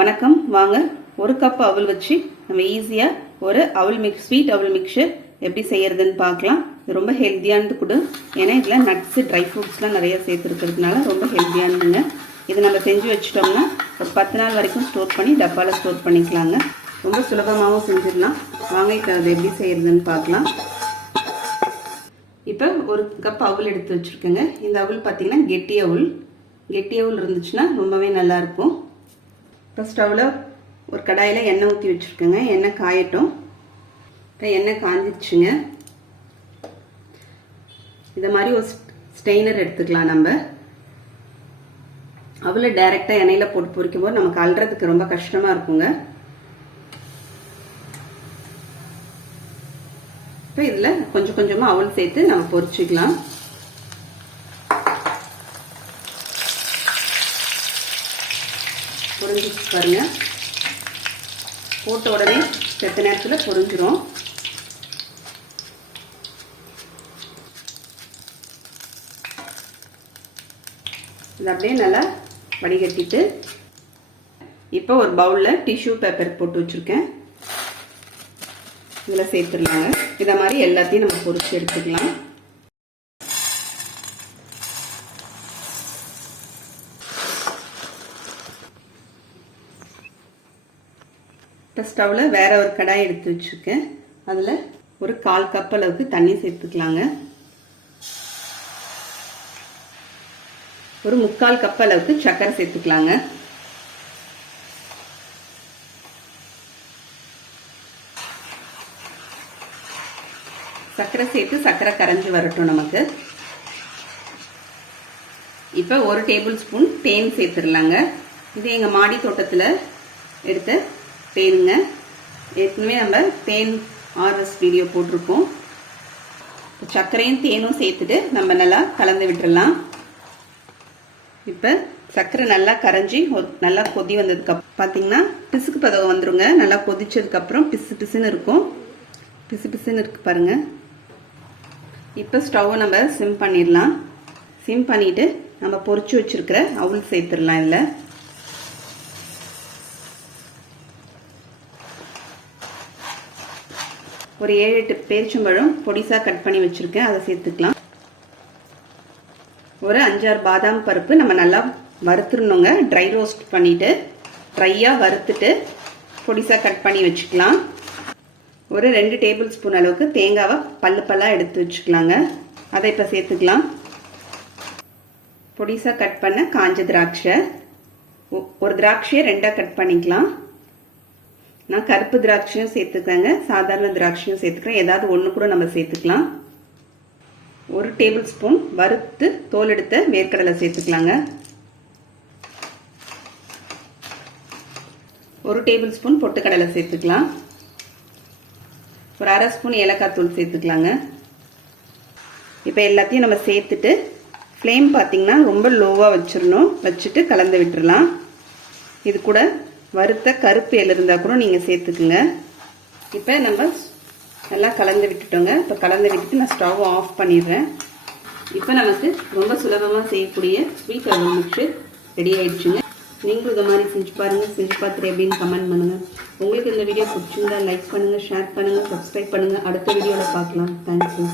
வணக்கம். வாங்க ஒரு கப் அவல் வச்சு நம்ம ஈஸியாக ஒரு ஸ்வீட் அவல் மிக்சர் எப்படி செய்யறதுன்னு பார்க்கலாம். இது ரொம்ப ஹெல்த்தியானது கூட, ஏன்னா இதில் நட்ஸு ட்ரை ஃப்ரூட்ஸ்லாம் நிறைய சேர்த்துருக்கிறதுனால ரொம்ப ஹெல்த்தியானதுங்க. இதை நம்ம செஞ்சு வச்சிட்டோம்னா ஒரு 10 நாள் வரைக்கும் ஸ்டோர் பண்ணி டப்பாவில் ஸ்டோர் பண்ணிக்கலாங்க. ரொம்ப சுலபமாகவும் செஞ்சிடலாம். வாங்க இப்போ அதை எப்படி செய்யறதுன்னு பார்க்கலாம். இப்போ ஒரு கப் அவல் எடுத்து வச்சுருக்கேங்க. இந்த அவல் பார்த்திங்கன்னா கெட்டி அவல் இருந்துச்சுன்னா ரொம்பவே நல்லாயிருக்கும். இப்போ ஸ்டவ்வில் ஒரு கடாயில் எண்ணெய் ஊற்றி வச்சுருக்கேங்க. எண்ணெய் காயட்டும். இப்போ எண்ணெய் காஞ்சிடுச்சுங்க. இதை மாதிரி ஒரு ஸ்டெய்னர் எடுத்துக்கலாம். நம்ம அவளை டைரெக்டாக எண்ணெயில் போட்டு பொரிக்கும் போது நமக்கு அல்றதுக்கு ரொம்ப கஷ்டமாக இருக்குங்க. இப்போ இதில் கொஞ்சம் கொஞ்சமாக அவல் சேர்த்து நம்ம பொரிச்சிக்கலாம். பொரிஞ்சிச்சு பாருங்க. போட்ட உடனே செத்த நேரத்தில் பொரிஞ்சிரும். இது அப்படியே நல்லா வடிகட்டிட்டு இப்போ ஒரு பவுலில் டிஷ்யூ பேப்பர் போட்டு வச்சுருக்கேன். இதில் சேர்த்துடலாங்க. இதை மாதிரி எல்லாத்தையும் நம்ம பொரிச்சு எடுத்துக்கலாம். இப்போ ஸ்டவ்வில் வேற ஒரு கடாய் எடுத்து வச்சுருக்கேன். அதில் ஒரு 1/4 கப் அளவுக்கு தண்ணி சேர்த்துக்கலாங்க. ஒரு 3/4 கப் அளவுக்கு சர்க்கரை சேர்த்துக்கலாங்க. சர்க்கரை சேர்த்து சர்க்கரை கரைஞ்சி வரட்டும் நமக்கு. இப்போ 1 டேபிள் ஸ்பூன் தேன் சேர்த்துடலாங்க. இது எங்கள் மாடி தோட்டத்தில் எடுத்த தேனுங்க. ஏற்கனவே நம்ம தேன் ஆர்எஸ் வீடியோ போட்டிருக்கோம். சர்க்கரையும் தேனும் சேர்த்துட்டு நம்ம நல்லா கலந்து விட்டுடலாம். இப்போ சர்க்கரை நல்லா கரைஞ்சி நல்லா கொதி வந்ததுக்கப்புறம் பார்த்தீங்கன்னா பிசுக்கு பதம் வந்துருங்க. நல்லா கொதிச்சதுக்கப்புறம் பிசுன்னு இருக்கும். பிசுன்னு இருக்கு பாருங்க. இப்போ ஸ்டவ்வை நம்ம சிம் பண்ணிடலாம். சிம் பண்ணிட்டு நம்ம பொரிச்சு வச்சிருக்கிற அவல் சேர்த்துடலாம். இல்லை ஒரு 7-8 பேரிச்சம்பழம் பொடிசாக கட் பண்ணி வச்சுருக்கேன். அதை சேர்த்துக்கலாம். ஒரு 5-6 பாதாம் பருப்பு நம்ம நல்லா வறுத்துடணுங்க. ட்ரை ரோஸ்ட் பண்ணிவிட்டு ட்ரையாக வறுத்துட்டு பொடிசாக கட் பண்ணி வச்சுக்கலாம். ஒரு 2 டேபிள் ஸ்பூன் அளவுக்கு தேங்காவை பல்லாக எடுத்து வச்சுக்கலாங்க. அதை இப்போ சேர்த்துக்கலாம். பொடிசாக கட் பண்ண காஞ்ச திராட்சை, ஒரு திராட்சையை 2ஆக கட் பண்ணிக்கலாம். நான் கருப்பு திராட்சையும் சேர்த்துக்கிறேங்க, சாதாரண திராட்சையும் சேர்த்துக்கிறேன். ஏதாவது ஒன்று கூட நம்ம சேர்த்துக்கலாம். 1 டேபிள் ஸ்பூன் வறுத்து தோல் எடுத்த வேர்க்கடலை சேர்த்துக்கலாங்க. 1 டேபிள் ஸ்பூன் பொட்டுக்கடலை சேர்த்துக்கலாம். ஒரு 1/2 ஸ்பூன் ஏலக்காய் தூள் சேர்த்துக்கலாங்க. இப்போ எல்லாத்தையும் நம்ம சேர்த்துட்டு ஃப்ளேம் பார்த்தீங்கன்னா ரொம்ப லோவாக வச்சிடணும். வச்சுட்டு கலந்து விட்டுடலாம். இது கூட வறுத்த கருப்பு எள் இருந்தால் கூட நீங்கள் சேர்த்துக்குங்க. இப்போ நம்ம நல்லா கலந்து விட்டுட்டோங்க. இப்போ கலந்து விட்டுட்டு நான் ஸ்டவ் ஆஃப் பண்ணிடுறேன். இப்போ நமக்கு ரொம்ப சுலபமாக செய்யக்கூடிய ஸ்வீட் அவல் மிக்சர் ரெடி ஆயிடுச்சுங்க. நீங்களும் இதை மாதிரி செஞ்சு பாருங்கள். செஞ்சு பார்த்துட்டு எப்படின்னு கமெண்ட் பண்ணுங்கள். உங்களுக்கு இந்த வீடியோ பிடிச்சிருந்தா லைக் பண்ணுங்கள், ஷேர் பண்ணுங்கள், சப்ஸ்கிரைப் பண்ணுங்கள். அடுத்த வீடியோவில் பார்க்கலாம். தேங்க்யூ.